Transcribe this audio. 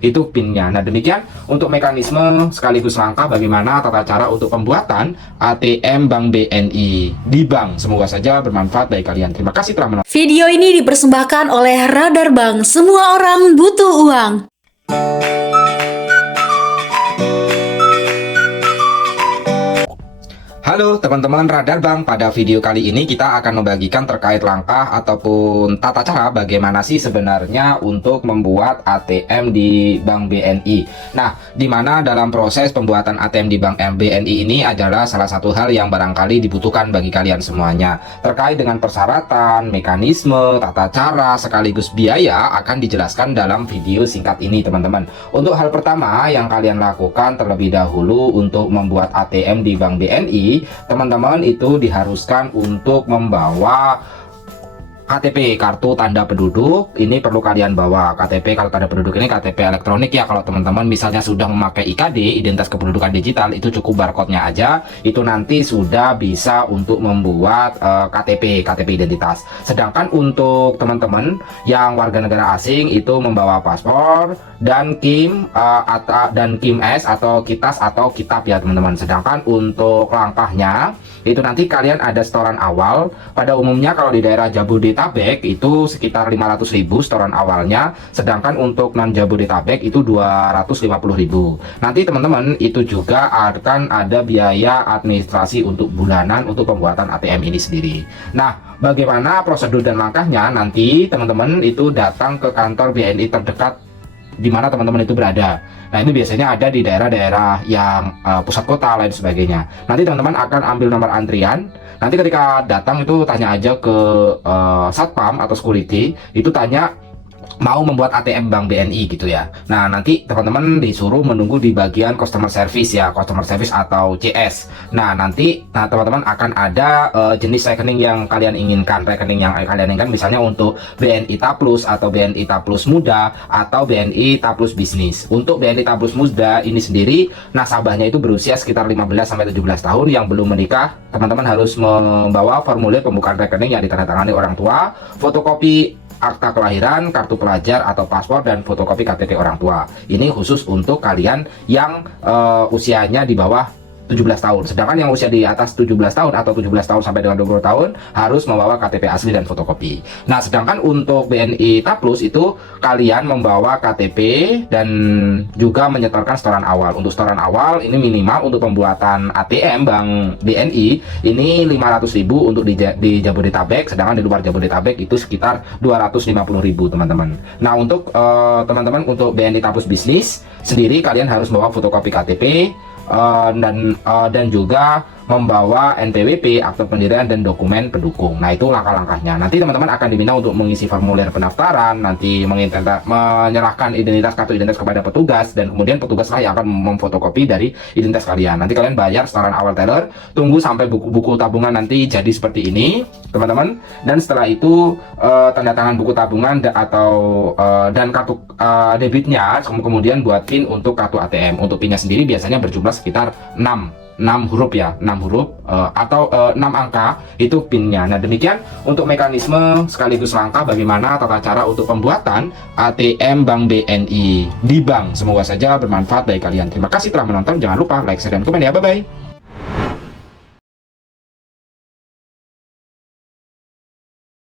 itu PIN-nya. Nah, demikian untuk mekanisme sekaligus langkah bagaimana tata cara untuk pembuatan ATM Bank BNI di bank. Semoga saja bermanfaat bagi kalian. Terima kasih telah menonton. Video ini dipersembahkan oleh Radar Bank. Semua orang butuh uang. Halo teman-teman Radar Bank, pada video kali ini kita akan membagikan terkait langkah ataupun tata cara bagaimana sih sebenarnya untuk membuat ATM di Bank BNI. Nah, di mana dalam proses pembuatan ATM di Bank BNI ini adalah salah satu hal yang barangkali dibutuhkan bagi kalian semuanya. Terkait dengan persyaratan, mekanisme, tata cara, sekaligus biaya akan dijelaskan dalam video singkat ini teman-teman. Untuk hal pertama yang kalian lakukan terlebih dahulu untuk membuat ATM di Bank BNI, teman-teman itu diharuskan untuk membawa KTP, kartu tanda penduduk. Ini perlu kalian bawa. KTP, kartu tanda penduduk ini KTP elektronik ya. Kalau teman-teman misalnya sudah memakai IKD, identitas kependudukan digital, itu cukup barcode-nya aja. Itu nanti sudah bisa untuk membuat KTP identitas. Sedangkan untuk teman-teman yang warga negara asing itu membawa paspor dan KIM dan KIM-S atau KITAS atau kitab ya teman-teman. Sedangkan untuk langkahnya itu nanti kalian ada setoran awal. Pada umumnya kalau di daerah Jabodetabek itu sekitar 500.000 setoran awalnya, sedangkan untuk non Jabodetabek itu 250.000. Nanti teman-teman itu juga akan ada biaya administrasi untuk bulanan untuk pembuatan ATM ini sendiri. Nah, bagaimana prosedur dan langkahnya? Nanti teman-teman itu datang ke kantor BNI terdekat di mana teman-teman itu berada. Nah, ini biasanya ada di daerah-daerah yang pusat kota lain sebagainya. Nanti teman-teman akan ambil nomor antrian. Nanti ketika datang itu tanya aja ke satpam atau security, itu tanya mau membuat ATM Bank BNI gitu ya. Nah, nanti teman-teman disuruh menunggu di bagian customer service ya, customer service atau CS. Nah, nanti teman-teman akan ada jenis rekening yang kalian inginkan. Rekening yang kalian inginkan misalnya untuk BNI Taplus atau BNI Taplus Muda atau BNI Taplus Bisnis. Untuk BNI Taplus Muda ini sendiri nasabahnya itu berusia sekitar 15 sampai 17 tahun yang belum menikah. Teman-teman harus membawa formulir pembukaan rekening yang ditandatangani orang tua, fotokopi akta kelahiran, kartu pelajar atau paspor, dan fotokopi KTP orang tua. Ini khusus untuk kalian yang usianya di bawah 17 tahun. Sedangkan yang usia di atas 17 tahun atau 17 tahun sampai dengan 20 tahun harus membawa KTP asli dan fotokopi. Nah, sedangkan untuk BNI Taplus itu kalian membawa KTP dan juga menyetorkan setoran awal. Untuk setoran awal ini minimal untuk pembuatan ATM Bank BNI ini 500.000 untuk di Jabodetabek, sedangkan di luar Jabodetabek itu sekitar 250.000 teman-teman. Nah, untuk teman-teman untuk BNI Taplus Bisnis sendiri kalian harus membawa fotokopi KTP dan juga membawa NPWP, akte pendirian, dan dokumen pendukung. Nah, itu langkah-langkahnya. Nanti teman-teman akan diminta untuk mengisi formulir pendaftaran, nanti menyerahkan kartu identitas kepada petugas, dan kemudian petugaslah yang akan memfotokopi dari identitas kalian. Nanti kalian bayar setoran awal teller, tunggu sampai buku tabungan nanti jadi seperti ini, teman-teman. Dan setelah itu tanda tangan buku tabungan dan kartu debitnya, kemudian buat PIN untuk kartu ATM. Untuk PIN-nya sendiri biasanya berjumlah sekitar 6 huruf ya, 6 huruf atau 6 angka itu PIN-nya. Nah, demikian untuk mekanisme sekaligus langkah bagaimana tata cara untuk pembuatan ATM Bank BNI di bank. Semoga saja bermanfaat bagi kalian. Terima kasih telah menonton. Jangan lupa like, share, dan komen ya. Bye-bye.